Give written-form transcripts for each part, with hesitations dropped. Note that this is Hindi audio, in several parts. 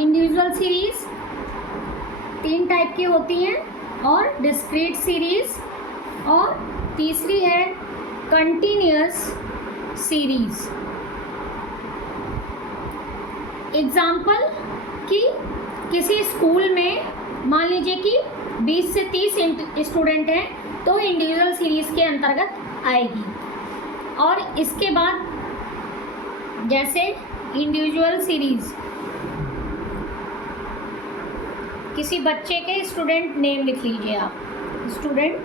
इंडिविजुअल सीरीज 3 टाइप की होती हैं, और डिस्क्रीट सीरीज, और तीसरी है कंटिन्यूअस सीरीज। एग्जाम्पल कि किसी स्कूल में मान लीजिए कि 20 से 30 स्टूडेंट हैं, तो इंडिविजुअल सीरीज के अंतर्गत आएगी। और इसके बाद जैसे इंडिविजुअल सीरीज, किसी बच्चे के स्टूडेंट नेम लिख लीजिए, आप स्टूडेंट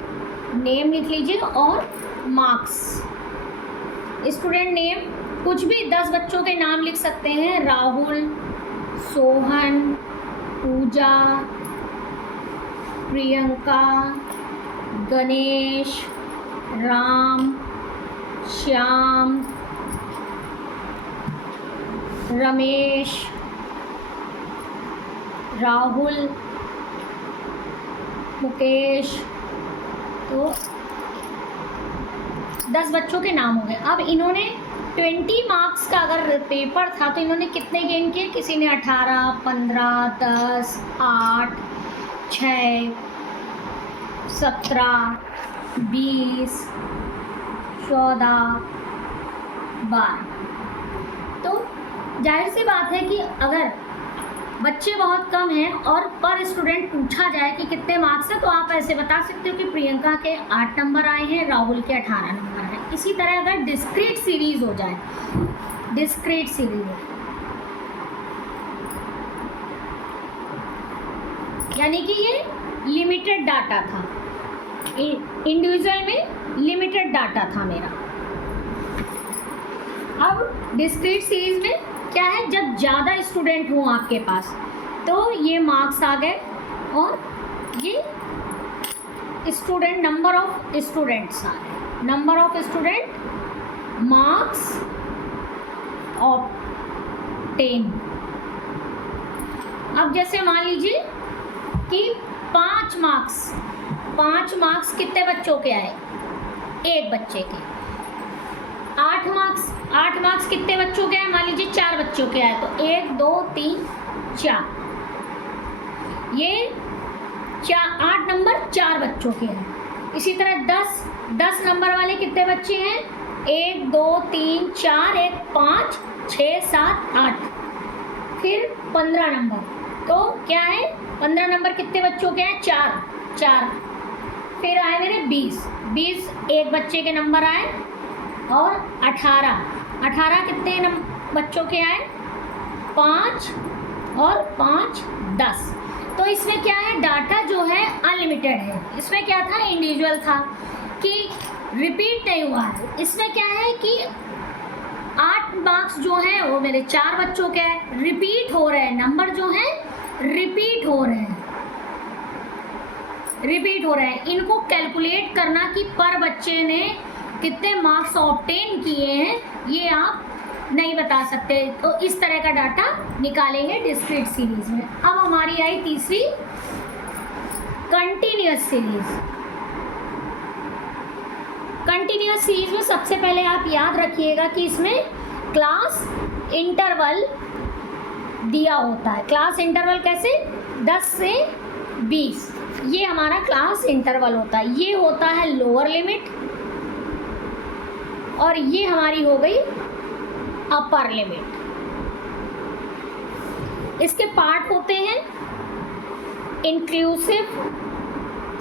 नेम लिख लीजिए और मार्क्स। स्टूडेंट नेम कुछ भी 10 बच्चों के नाम लिख सकते हैं, राहुल, सोहन, पूजा, प्रियंका, गणेश, राम, श्याम, रमेश, राहुल, मुकेश। तो 10 बच्चों के नाम हो गए। अब इन्होंने 20 मार्क्स का अगर पेपर था तो इन्होंने कितने गेन किए? किसी ने 18, 15, 10, 8, 6, 17, 20, 14, 12। तो जाहिर सी बात है कि अगर बच्चे बहुत कम हैं और पर स्टूडेंट पूछा जाए कि कितने मार्क्स हैं, तो आप ऐसे बता सकते हो कि प्रियंका के 8 नंबर आए हैं, राहुल के 18 नंबर आए। इसी तरह अगर डिस्क्रीट सीरीज हो जाए, डिस्क्रीट सीरीज यानी कि ये लिमिटेड डाटा था, इंडिविजुअल में लिमिटेड डाटा था मेरा। अब डिस्क्रीट सीरीज में क्या है, जब ज़्यादा स्टूडेंट हों आपके पास तो ये मार्क्स आ गए, और ये स्टूडेंट नंबर ऑफ स्टूडेंट्स आ गए, number of student, marks obtain. अब जैसे मान लीजिए कि 5 मार्क्स कितने बच्चों के आए? एक बच्चे के। 8 मार्क्स कितने बच्चों के आए? मान लीजिए 4 बच्चों के आए, तो 1, 2, 3, 4। ये 8 नंबर 4 बच्चों के हैं। इसी तरह 10 नंबर वाले कितने बच्चे हैं? 1, 2, 3, 4, 1, 5, 6, 7, 8। फिर 15 नंबर, तो क्या है 15 नंबर कितने बच्चों के हैं? 4। फिर आए मेरे 20 एक बच्चे के नंबर आए, और 18 कितने बच्चों के आए? 5 और 5 10। तो इसमें क्या है, डाटा जो है अनलिमिटेड है। इसमें क्या था, इंडिविजुअल था कि रिपीट नहीं हुआ है। इसमें क्या है कि 8 मार्क्स जो हैं वो मेरे 4 बच्चों के हैं, रिपीट हो रहे हैं, नंबर जो हैं रिपीट हो रहे हैं। इनको कैलकुलेट करना कि पर बच्चे ने कितने मार्क्स ऑब्टेन किए हैं, ये आप नहीं बता सकते। तो इस तरह का डाटा निकालेंगे डिस्क्रीट सीरीज में। अब हमारी आई तीसरी, कंटिन्यूअस सीरीज। कंटिन्यूअस सीरीज में सबसे पहले आप याद रखिएगा कि इसमें क्लास इंटरवल दिया होता है। क्लास इंटरवल कैसे? 10 से 20, ये हमारा क्लास इंटरवल होता है। ये होता है लोअर लिमिट, और ये हमारी हो गई अपर लिमिट। इसके पार्ट होते हैं इंक्लूसिव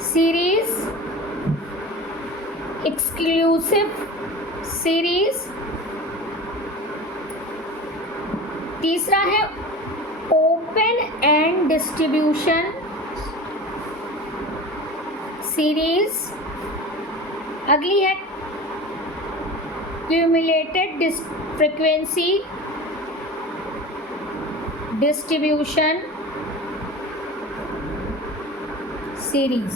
सीरीज, एक्सक्लूसिव सीरीज, तीसरा है ओपन एंड डिस्ट्रीब्यूशन सीरीज, अगली है क्यूमुलेटेड फ्रीक्वेंसी डिस्ट्रीब्यूशन सीरीज।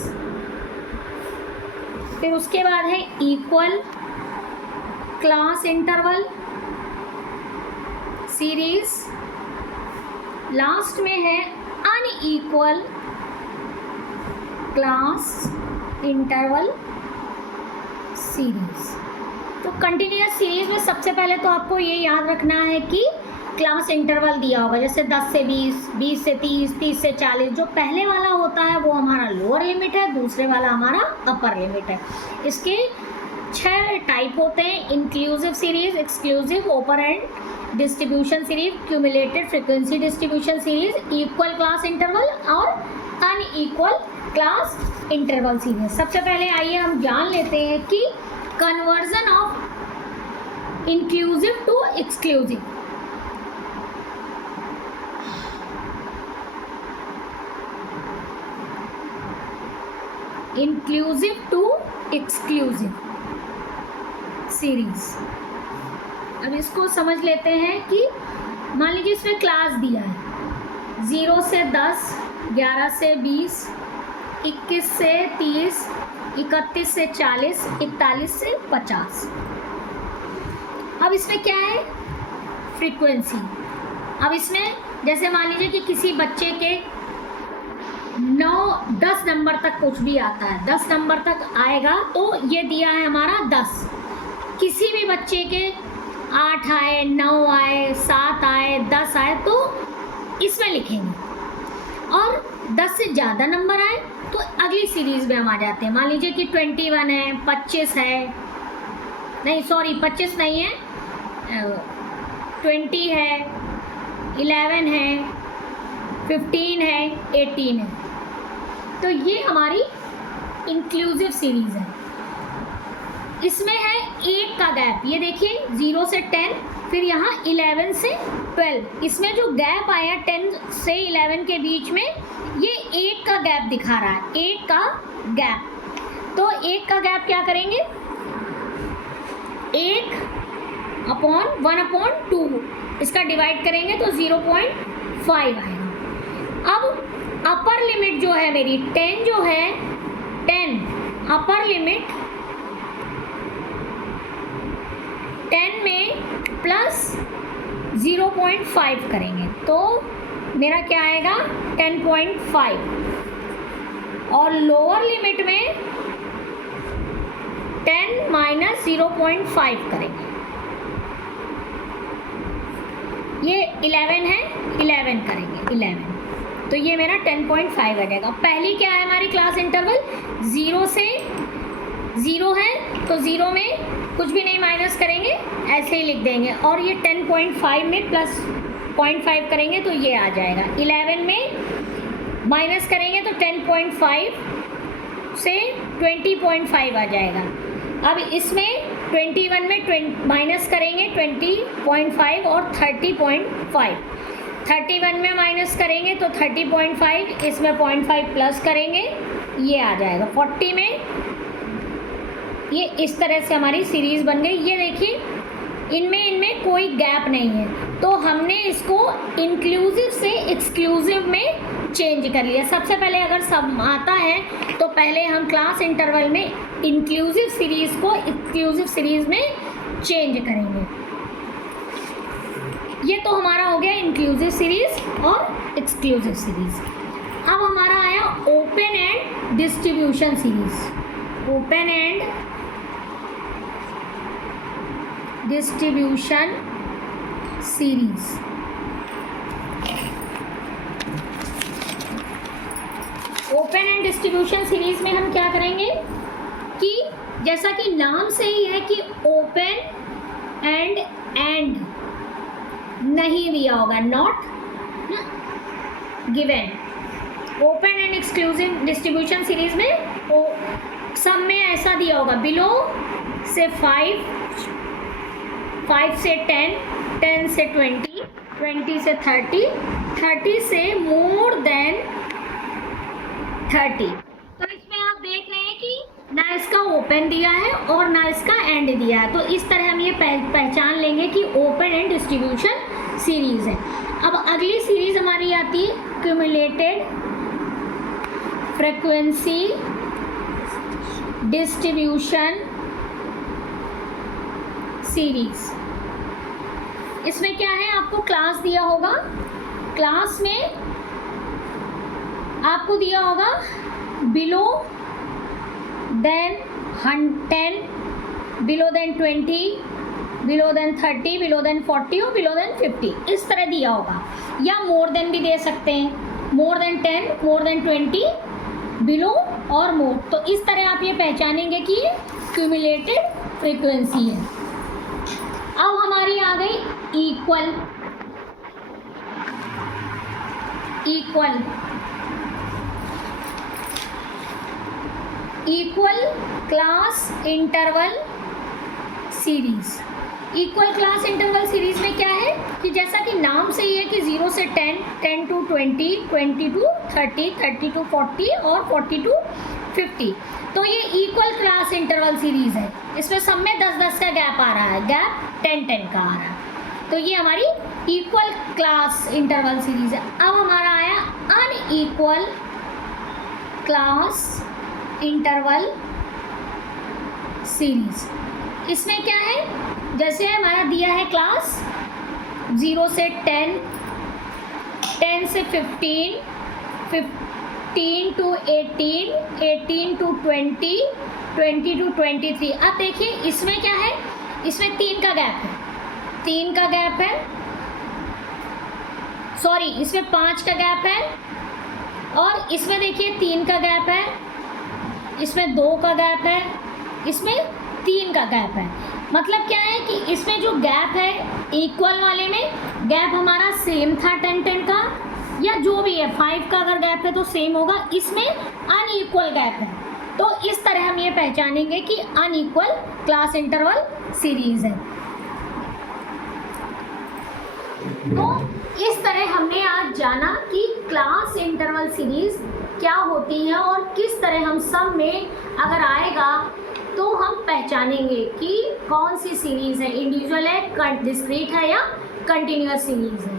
फिर उसके बाद है equal class interval series, last में है अनइक्वल क्लास इंटरवल सीरीज। तो कंटिन्यूअस सीरीज में सबसे पहले तो आपको ये याद रखना है कि क्लास इंटरवल दिया होगा, जैसे 10 से 20, 20 से 30, 30 से 40। जो पहले वाला होता है वो हमारा लोअर लिमिट है, दूसरे वाला हमारा अपर लिमिट है। इसके 6 टाइप होते हैं: inclusive series, exclusive, open end distribution series, cumulated frequency distribution series, equal class interval और अनइक्वल क्लास इंटरवल सीरीज। सबसे पहले आइए हम जान लेते हैं कि conversion of inclusive to exclusive. Inclusive to exclusive series. अब इसको समझ लेते हैं कि मान लीजिए इसमें क्लास दिया है 0 से 10, 11 से 20, 21 से 30, 31 से 40, 41 से 50। अब इसमें क्या है? फ्रीक्वेंसी। अब इसमें जैसे मान लीजिए कि किसी बच्चे के 10 नंबर तक कुछ भी आता है, 10 नंबर तक आएगा तो ये दिया है हमारा 10। किसी भी बच्चे के 8 आए, 9 आए, 7 आए, 10 आए तो इसमें लिखेंगे, और 10 से ज़्यादा नंबर आए तो अगली सीरीज़ में हम आ जाते हैं। मान लीजिए कि 21 है, 25 है, नहीं सॉरी 25 नहीं है, 20 है, 11 है, 15 है, 18 है। तो ये हमारी इंक्लूसिव सीरीज़ है। इसमें है 1 का गैप, ये देखिए 0 से 10, फिर यहाँ 11 से 12। इसमें जो गैप आया 10 से 11 के बीच में, ये 1 का गैप दिखा रहा है, 1 का गैप। तो 1 का गैप क्या करेंगे? 1/1/2 इसका डिवाइड करेंगे तो 0.5 आएगा। अब अपर लिमिट जो है मेरी 10 जो है, 10 अपर लिमिट 10 में प्लस 0.5 करेंगे तो मेरा क्या आएगा? 10.5। और लोअर लिमिट में 10 माइनस 0.5 करेंगे, ये 11 है, 11 करेंगे 11, तो ये मेरा 10.5 आ जाएगा। पहली क्या है हमारी क्लास इंटरवल? 0 से 0 है तो 0 में कुछ भी नहीं माइनस करेंगे, ऐसे ही लिख देंगे, और ये 10.5 में प्लस 0.5 करेंगे तो ये आ जाएगा। 11 में माइनस करेंगे तो 10.5 से 20.5 आ जाएगा। अब इसमें 21 में माइनस करेंगे 20.5 और 30.5। 31 में माइनस करेंगे तो 30.5, इसमें 0.5 प्लस करेंगे, ये आ जाएगा। 40 में ये इस तरह से हमारी सीरीज़ बन गई। ये देखिए इनमें कोई गैप नहीं है, तो हमने इसको इंक्लूसिव से एक्सक्लूसिव में चेंज कर लिया। सबसे पहले अगर सब आता है तो पहले हम क्लास इंटरवल में इंक्लूसिव सीरीज़ को एक्सक्लूसिव सीरीज़ में चेंज करेंगे। ये तो हमारा हो गया इंक्लूसिव सीरीज़ और एक्सक्लूसिव सीरीज़। अब हमारा आया open end distribution series. Open end distribution series. Open end distribution series में हम क्या करेंगे कि जैसा कि नाम से ही है कि ओपन एंड नहीं दिया होगा, not given. Open and exclusive distribution series में सब में ऐसा दिया होगा, बिलो से 5, 5 से 10, 10 से 20, 20 से 30, 30 से मोर देन 30। तो इसमें आप देख रहे हैं कि ना इसका ओपन दिया है और ना इसका एंड दिया है, तो इस तरह हम ये पहचान लेंगे कि ओपन एंड डिस्ट्रीब्यूशन सीरीज़ है। अब अगली सीरीज़ हमारी आती है क्यूमुलेटेड फ्रीक्वेंसी डिस्ट्रीब्यूशन सीरीज़। इसमें क्या है, आपको क्लास दिया होगा, क्लास में आपको दिया होगा below than 10, below than 20, below than 30, below than 40 और बिलो देन 50, इस तरह दिया होगा। या मोर देन भी दे सकते हैं, more than 10, more than 20, below और मोर। तो इस तरह आप ये पहचानेंगे कि ये क्यूमुलेटेड फ्रीक्वेंसी है। अब हमारी आ गई equal. Equal class interval series. Equal class interval series में क्या है कि जैसा कि नाम से ही है कि 0 से 10, 10 to 20, 20 to 30, 30 to 40 और 40 to 50। तो ये इक्वल क्लास इंटरवल सीरीज है। इसमें सब में 10-10 का गैप आ रहा है, गैप 10-10 का आ रहा है। तो ये हमारी इक्वल क्लास इंटरवल सीरीज है। अब हमारा आया अनइक्वल क्लास इंटरवल सीरीज। इसमें क्या है, जैसे हमारा दिया है क्लास 0 से 10, 10 से 15, 15 to 18, 18 to 20, 20 to 23। अब देखिए इसमें क्या है, इसमें 3 का गैप है, 3 का गैप है, सॉरी इसमें 5 का गैप है, और इसमें देखिए 3 का गैप है, इसमें 2 का गैप है, इसमें 3 का गैप है। मतलब क्या है कि इसमें जो गैप है इक्वल वाले में गैप हमारा सेम था 10-10 का, या जो भी है 5 का अगर गैप है तो सेम होगा। इसमें अनइक्वल गैप है, तो इस तरह हम ये पहचानेंगे कि अनइक्वल क्लास इंटरवल सीरीज है। तो इस तरह हमने आज जाना कि क्लास इंटरवल सीरीज क्या होती है और किस तरह हम सब में अगर आएगा तो हम पहचानेंगे कि कौन सी सीरीज है, इंडिविजुअल है, डिस्क्रीट है या कंटिन्यूअस सीरीज है।